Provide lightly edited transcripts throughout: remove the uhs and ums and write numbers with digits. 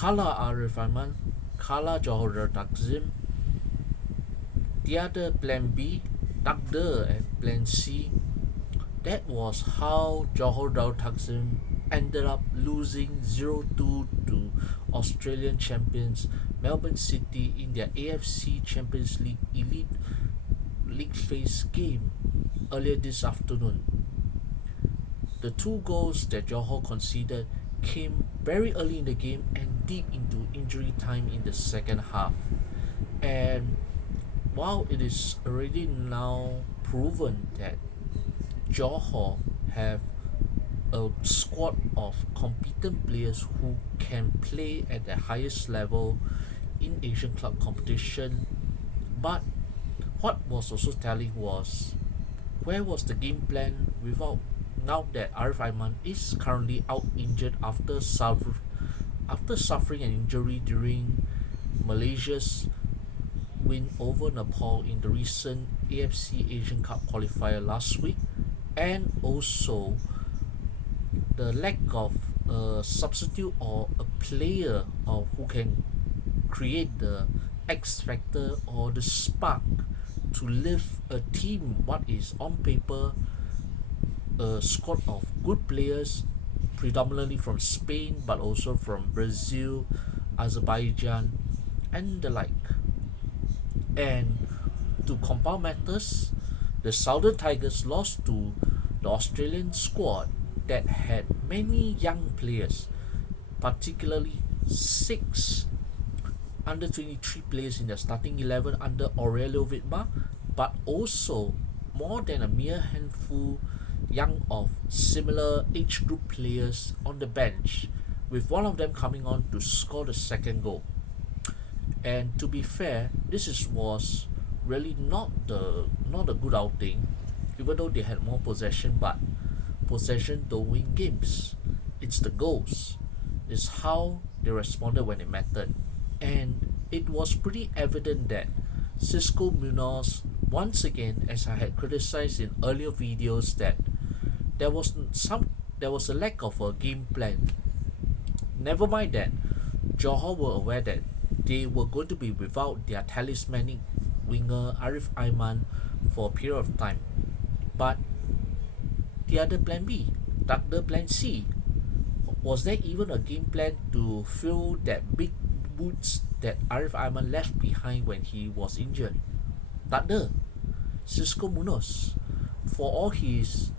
Kala Arif Aiman, Kala Johor Takzim, the other plan B, Takder and plan C. That was how Johor Takzim ended up losing 0-2 to Australian champions Melbourne City in their AFC Champions League Elite League phase game earlier this afternoon. The two goals that Johor conceded came very early in the game and deep into injury time in the second half. And while it is already now proven that Johor have a squad of competent players who can play at the highest level in Asian club competition, but what was also telling was, where was the game plan without, now that Arif Aiman is currently out injured after suffering an injury during Malaysia's win over Nepal in the recent AFC Asian Cup qualifier last week, and also the lack of a substitute or a player who can create the X factor or the spark to lift a team what is on paper a squad of good players, predominantly from Spain but also from Brazil, Azerbaijan and the like. And to compound matters, the Southern Tigers lost to the Australian squad that had many young players, particularly 6 under 23 players in their starting 11 under Aurelio Vidmar, but also more than a mere handful young of similar age group players on the bench, with one of them coming on to score the second goal. And to be fair, was really not a good outing, even though they had more possession, but possession don't win games. It's the goals. It's how they responded when it mattered. And it was pretty evident that Cisco Munoz, once again, as I had criticized in earlier videos, that there was a lack of a game plan. Never mind that Johor were aware that they were going to be without their talismanic winger Arif Aiman for a period of time. But the other plan B, the plan C, was there even a game plan to fill that big boots that Arif Aiman left behind when he was injured? Tak ada. Cisco Munoz, for all his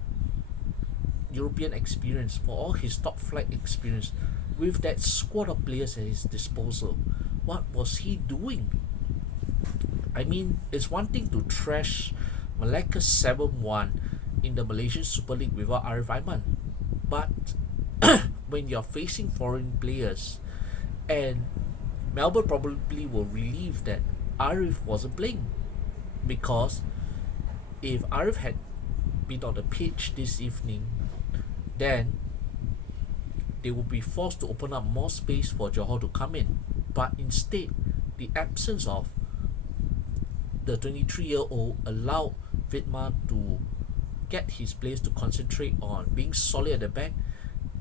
European experience, for all his top flight experience, with that squad of players at his disposal, what was he doing? I mean, it's one thing to trash Malacca 7-1 in the Malaysian Super League without Arif Aiman, but when you're facing foreign players, and Melbourne probably were relieved that Arif wasn't playing, because if Arif had been on the pitch this evening, then they would be forced to open up more space for Johor to come in. But instead, the absence of the 23-year-old allowed Vidmar to get his players to concentrate on being solid at the back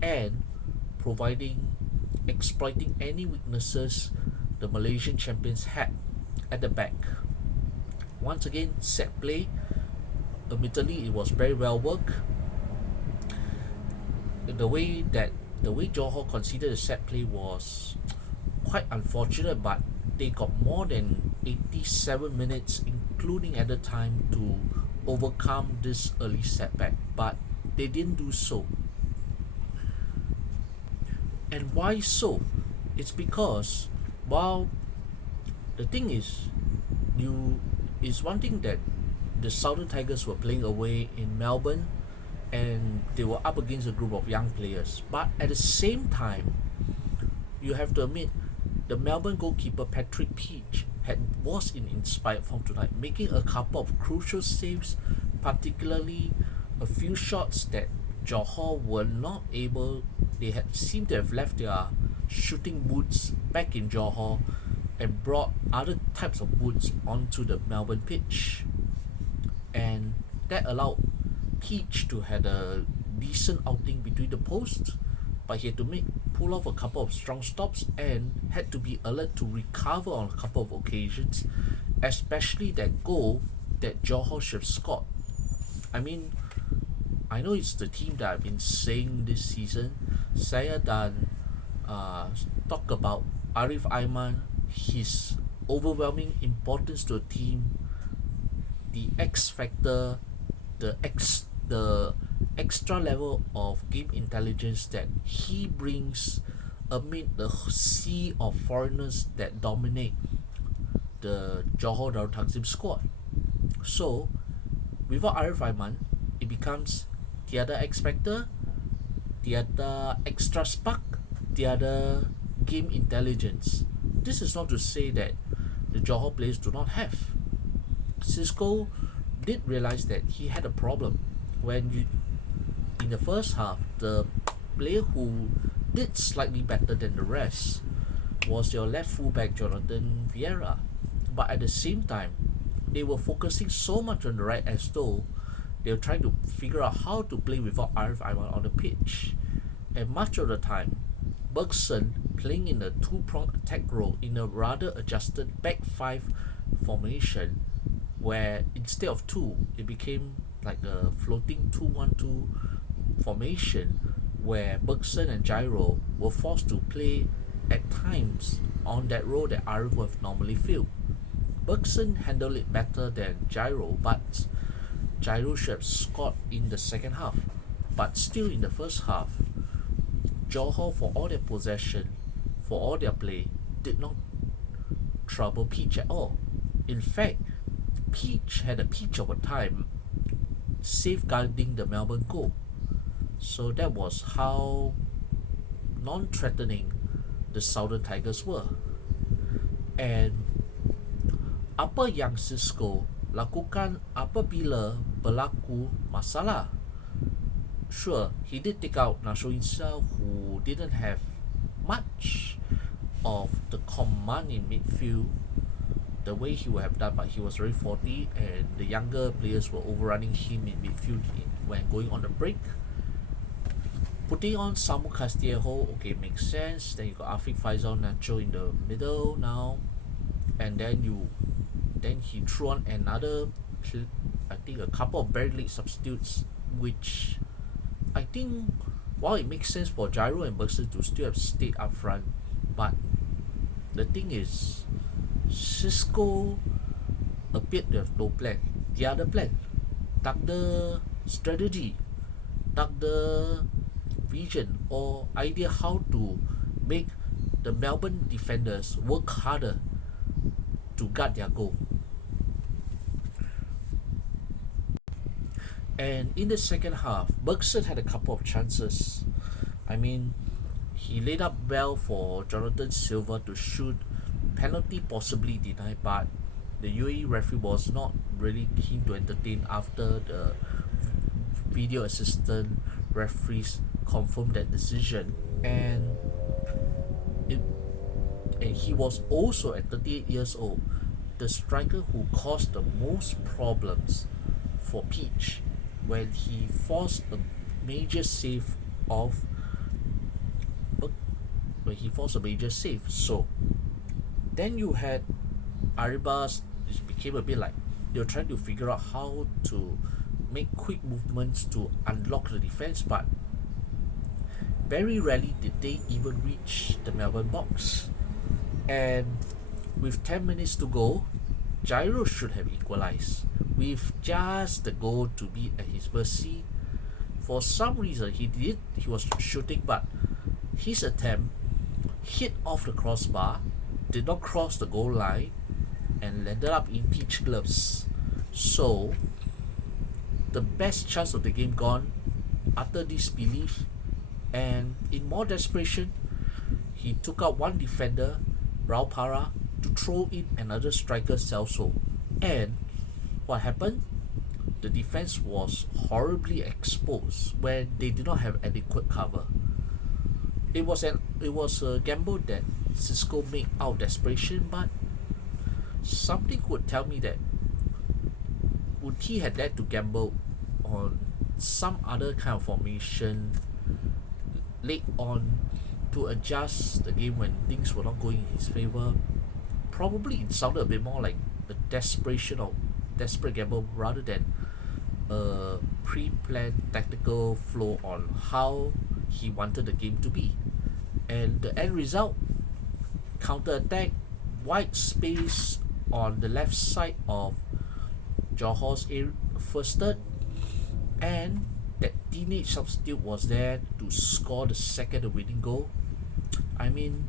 and exploiting any weaknesses the Malaysian champions had at the back. Once again, set play, admittedly it was very well worked. The way Johor considered the set play was quite unfortunate, but they got more than 87 minutes, including at the time, to overcome this early setback, but they didn't do so. And why so? It's because, while the thing is, it's one thing that the Southern Tigers were playing away in Melbourne and they were up against a group of young players, but at the same time, you have to admit, the Melbourne goalkeeper Patrick Peach was in inspired form tonight, making a couple of crucial saves, particularly a few shots that Johor were not able. They had seemed to have left their shooting boots back in Johor and brought other types of boots onto the Melbourne pitch, and that allowed Peach to have a decent outing between the posts, but he had to pull off a couple of strong stops and had to be alert to recover on a couple of occasions, especially that goal that Johor should have scored. I mean, I know it's the team that I've been saying this season. Saya dan talk about Arif Aiman, his overwhelming importance to a team, the X factor, the extra level of game intelligence that he brings amid the sea of foreigners that dominate the Johor Darul Takzim squad. So, without Arif Aiman, it becomes the other X factor, the other extra spark, the other game intelligence. This is not to say that the Johor players do not have. Cisco did realize that he had a problem when in the first half, the player who did slightly better than the rest was your left fullback Jonathan Vieira. But at the same time, they were focusing so much on the right as though they were trying to figure out how to play without Arif Aiman on the pitch. And much of the time, Bergson playing in a two-pronged attack role in a rather adjusted back five formation, where instead of two, it became like a floating 2-1-2 formation, where Bergson and Gyro were forced to play at times on that role that Arif would have normally filled. Bergson handled it better than Gyro, but Gyro should have scored in the second half. But still in the first half, Johor, for all their possession, for all their play, did not trouble Peach at all. In fact, Peach had a peach of a time safeguarding the Melbourne goal. So that was how non-threatening the Southern Tigers were. And apa yang Cisco lakukan apabila berlaku masalah? Sure, he did take out Nasruddin Shah, who didn't have much of the command in midfield the way he would have done, but he was very 40 and the younger players were overrunning him in midfield when going on the break. Putting on Samu Castillejo, okay, makes sense. Then you got Afiq Faisal Nacho in the middle now, and then he threw on another, I think a couple of very late substitutes, which I think while it makes sense for Gyro and Bergson to still have stayed up front, but the thing is, Cisco appeared to have no plan. The other plan, tak ada strategy, tak ada vision or idea how to make the Melbourne defenders work harder to guard their goal. And in the second half, Bergson had a couple of chances. I mean, he laid up well for Jonathan Silva to shoot, penalty possibly denied, but the UAE referee was not really keen to entertain after the video assistant referees confirmed that decision. And he was also, at 38 years old, the striker who caused the most problems for Peach when he forced a major save So then you had Arribas. It became a bit like they were trying to figure out how to make quick movements to unlock the defense, but very rarely did they even reach the Melbourne box. And with 10 minutes to go, Gyro should have equalized with just the goal to be at his mercy. For some reason, he was shooting, but his attempt hit off the crossbar, did not cross the goal line, and landed up in Peach gloves. So the best chance of the game gone, utter disbelief, and in more desperation, he took out one defender, Rao Para, to throw in another striker, Celso. And what happened? The defense was horribly exposed when they did not have adequate cover. It was a gamble that Cisco made out of desperation, but something would tell me that would he have dared to gamble on some other kind of formation late on to adjust the game when things were not going in his favor. Probably it sounded a bit more like a desperate gamble rather than a pre-planned tactical flow on how he wanted the game to be. And the end result, counter attack, wide space on the left side of Johor's first third, and that teenage substitute was there to score the second winning goal. I mean,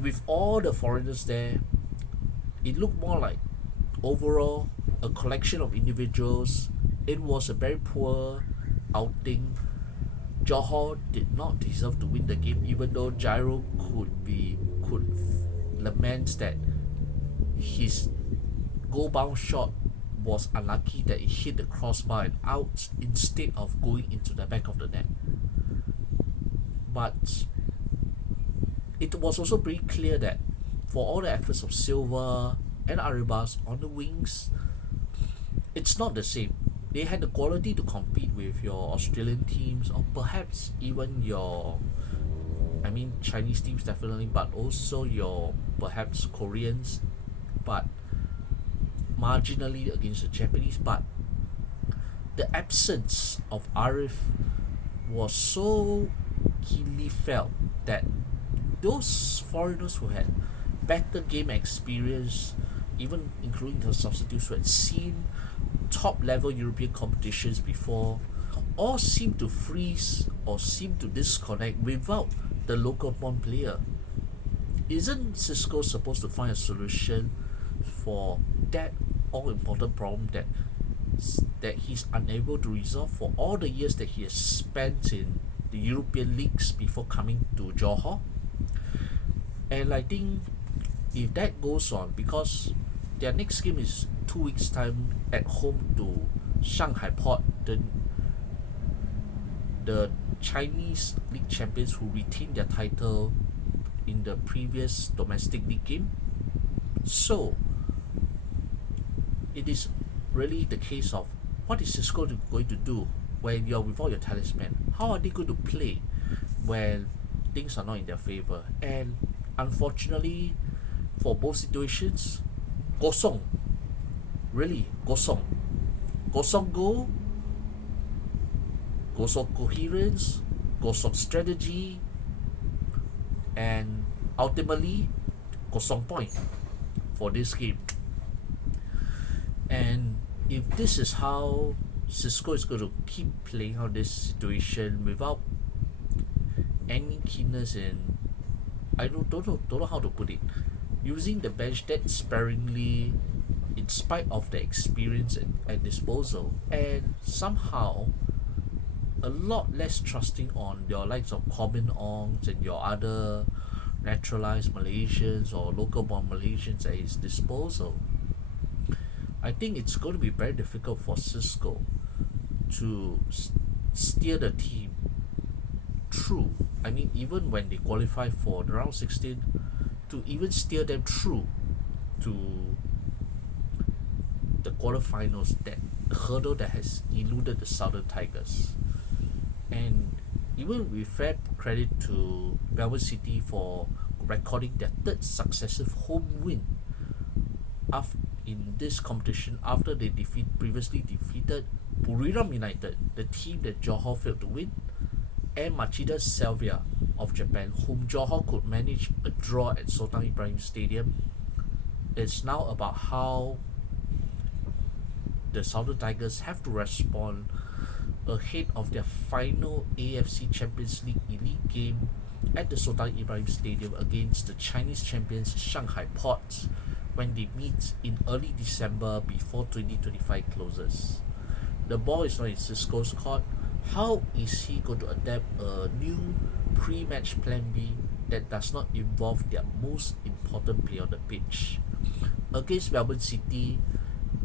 with all the foreigners there, it looked more like overall a collection of individuals. It was a very poor outing. Johor did not deserve to win the game, even though Jairo could lament that his goal bound shot was unlucky, that it hit the crossbar and out instead of going into the back of the net. But it was also pretty clear that for all the efforts of Silva and Arribas on the wings, it's not the same. They had the quality to compete with your Australian teams, or perhaps even your, I mean, Chinese teams definitely, but also your perhaps Koreans, but marginally against the Japanese. But the absence of Arif was so keenly felt that those foreigners who had better game experience, even including the substitutes who had seen top level European competitions before, all seem to freeze or seem to disconnect without the local born player. Isn't Cisco supposed to find a solution for that all important problem that he's unable to resolve for all the years that he has spent in the European leagues before coming to Johor? And I think if that goes on, because their next game is 2 weeks time at home to Shanghai Port, the Chinese league champions who retained their title in the previous domestic league game. So it is really the case of what is Cisco going to do when you're without your talisman? How are they going to play when things are not in their favor? And unfortunately, for both situations, kosong. Really, kosong. Kosong goal, kosong coherence, kosong strategy, and ultimately, kosong point for this game. And if this is how Cisco is going to keep playing out this situation without any keenness in, I don't know how to put it, using the bench that sparingly in spite of the experience at disposal, and somehow a lot less trusting on your likes of Corbin Ongs and your other naturalized Malaysians or local born Malaysians at his disposal. I think it's going to be very difficult for Cisco to steer the team through. I mean, even when they qualify for the round 16, to even steer them through to the quarterfinals, that hurdle that has eluded the Southern Tigers. And even with fair credit to Melbourne City for recording their third successive home win in this competition after they previously defeated Buriram United, the team that Johor failed to win, and Machida Salvia of Japan, whom Johor could manage a draw at Sultan Ibrahim Stadium. It's now about how the Southern Tigers have to respond ahead of their final AFC Champions League elite game at the Sultan Ibrahim Stadium against the Chinese champions Shanghai Port when they meet in early December before 2025 closes. The ball is not in Cisco's court. How is he going to adapt a new pre-match plan B that does not involve their most important player on the pitch? Against Melbourne City,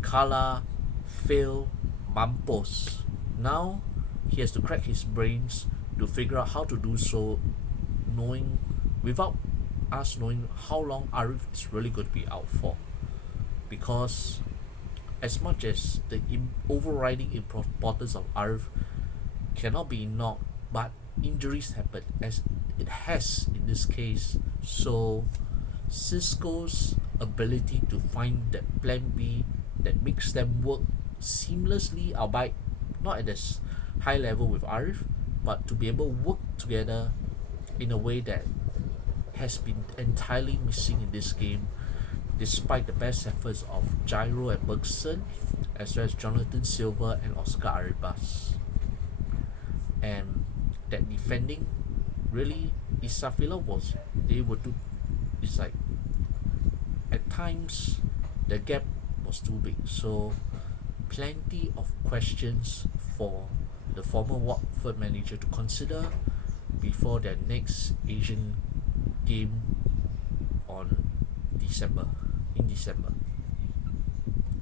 Kala, fail, mampos. Now he has to crack his brains to figure out how to do so, without us knowing how long Arif is really going to be out for. Because as much as the overriding importance of Arif cannot be ignored, but injuries happen, as it has in this case. So Cisco's ability to find that plan B that makes them work seamlessly, albeit not at this high level with Arif, but to be able to work together in a way that has been entirely missing in this game, despite the best efforts of Gyro and Bergson, as well as Jonathan Silva and Oscar Arribas. And that defending, really, Isafila was able to, it's like, at times, the gap was too big. So, plenty of questions for the former Watford manager to consider before their next Asian game on December.